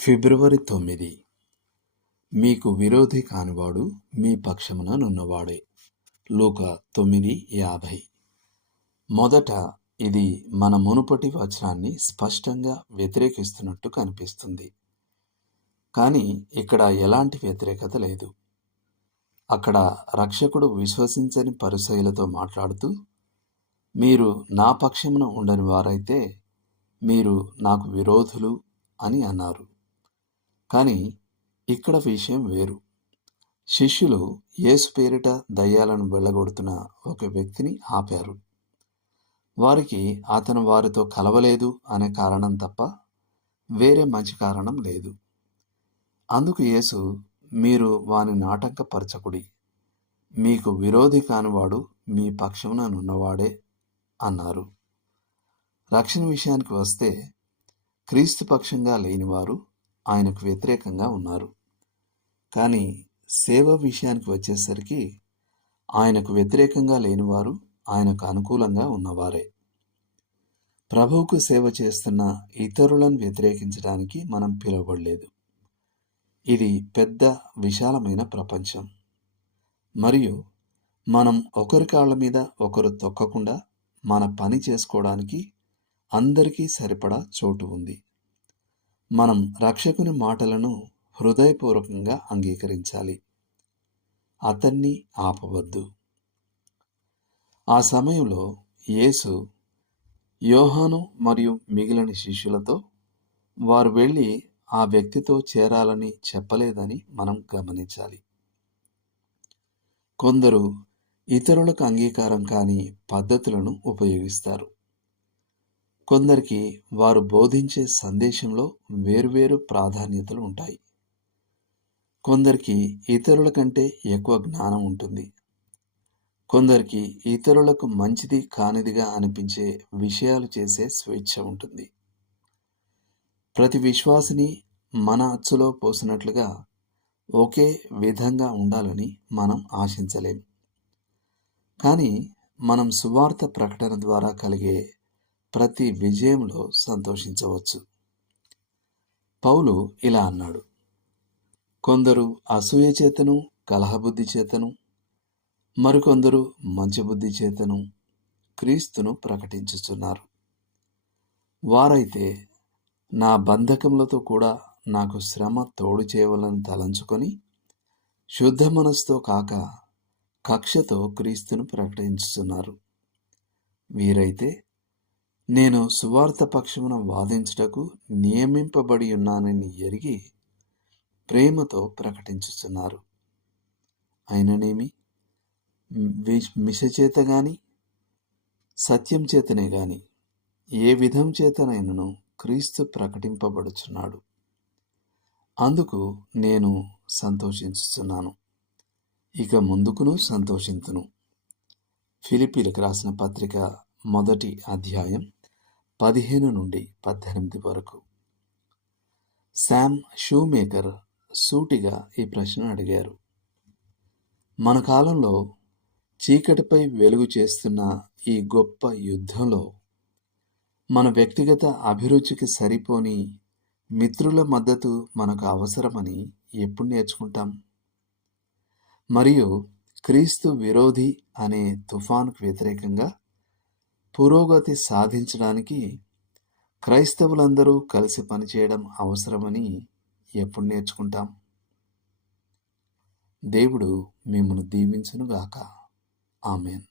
ఫిబ్రవరి 9. మీకు విరోధి కానివాడు మీ పక్షమున నున్నవాడే. లూకా 9:50. మొదట ఇది మన మునుపటి వచనాన్ని స్పష్టంగా వ్యతిరేకిస్తున్నట్టు కనిపిస్తుంది. కానీ ఇక్కడ ఎలాంటి వ్యతిరేకత లేదు. అక్కడ రక్షకుడు విశ్వసించని పరిసయ్యులతో మాట్లాడుతూ, మీరు నా పక్షమున ఉండని వారైతే మీరు నాకు విరోధులు అని అన్నారు. కానీ ఇక్కడ విషయం వేరు. శిష్యులు యేసు పేరిట దయ్యాలను వెళ్ళగొడుతున్న ఒక వ్యక్తిని ఆపారు. వారికి అతను వారితో కలవలేదు అనే కారణం తప్ప వేరే మంచి కారణం లేదు. అందుకు యేసు, మీరు వానిని ఆటంకపరచకుడి, మీకు విరోధి కానివాడు మీ పక్షమున నున్నవాడే అన్నారు. రక్షణ విషయానికి వస్తే క్రీస్తు పక్షంగా లేనివారు ఆయనకు వ్యతిరేకంగా ఉన్నారు. కానీ సేవ విషయానికి వచ్చేసరికి ఆయనకు వ్యతిరేకంగా లేనివారు ఆయనకు అనుకూలంగా ఉన్నవారే. ప్రభువుకు సేవ చేస్తున్న ఇతరులను వ్యతిరేకించడానికి మనం పిలువబడలేదు. ఇది పెద్ద విశాలమైన ప్రపంచం. మరియు మనం ఒకరి కాళ్ళ మీద ఒకరు తొక్కకుండా మన పని చేసుకోవడానికి అందరికీ సరిపడా చోటు ఉంది. మనం రక్షకుని మాటలను హృదయపూర్వకంగా అంగీకరించాలి. అతన్ని ఆపవద్దు. ఆ సమయంలో యేసు యోహాను మరియు మిగిలిన శిష్యులతో వారు వెళ్ళి ఆ వ్యక్తితో చేరాలని చెప్పలేదని మనం గమనించాలి. కొందరు ఇతరులకు అంగీకారం కాని పద్ధతులను ఉపయోగిస్తారు. కొందరికి వారు బోధించే సందేశంలో వేర్వేరు ప్రాధాన్యతలు ఉంటాయి. కొందరికి ఇతరుల కంటే ఎక్కువ జ్ఞానం ఉంటుంది. కొందరికి ఇతరులకు మంచిది కానిదిగా అనిపించే విషయాలు చేసే స్వేచ్ఛ ఉంటుంది. ప్రతి విశ్వాసిని మన అచ్చులో పోసినట్లుగా ఒకే విధంగా ఉండాలని మనం ఆశించలేం. కానీ మనం సువార్త ప్రకటన ద్వారా కలిగే ప్రతి విజయంలో సంతోషించవచ్చు. పౌలు ఇలా అన్నాడు, కొందరు అసూయ చేతను కలహబుద్ధి చేతను, మరికొందరు మంచిబుద్ధి చేతను క్రీస్తును ప్రకటించుచున్నారు. వారైతే నా బంధకములతో కూడా నాకు శ్రమ తోడు చేయవలని తలంచుకొని శుద్ధ మనస్సుతో కాక కక్షతో క్రీస్తును ప్రకటించుచున్నారు. వీరైతే నేను సువార్త పక్షమున వాదించుటకు నియమింపబడి ఉన్నానని ఎరిగి ప్రేమతో ప్రకటించుచున్నారు. అయిననేమి మిషచేత గాని సత్యం చేతనే గాని ఏ విధం చేతనైనను క్రీస్తు ప్రకటింపబడుచున్నాడు. అందుకు నేను సంతోషించుచున్నాను, ఇక ముందుకును సంతోషింతును. ఫిలిప్పీలకు రాసిన పత్రిక 1 అధ్యాయం 15 నుండి 18 వరకు. శామ్ షూమేకర్ సూటిగా ఈ ప్రశ్న అడిగారు. మన కాలంలో చీకటిపై వెలుగు చేస్తున్న ఈ గొప్ప యుద్ధంలో మన వ్యక్తిగత అభిరుచికి సరిపోని మిత్రుల మద్దతు మనకు అవసరమని ఎప్పుడు నేర్చుకుంటాం? మరియు క్రీస్తు విరోధి అనే తుఫానుకు వ్యతిరేకంగా పురోగతి సాధించడానికి క్రైస్తవులందరూ కలిసి పనిచేయడం అవసరమని ఎప్పుడు నేర్చుకుంటాం? దేవుడు మిమ్మల్ని దీవించునుగాక. ఆమేన్.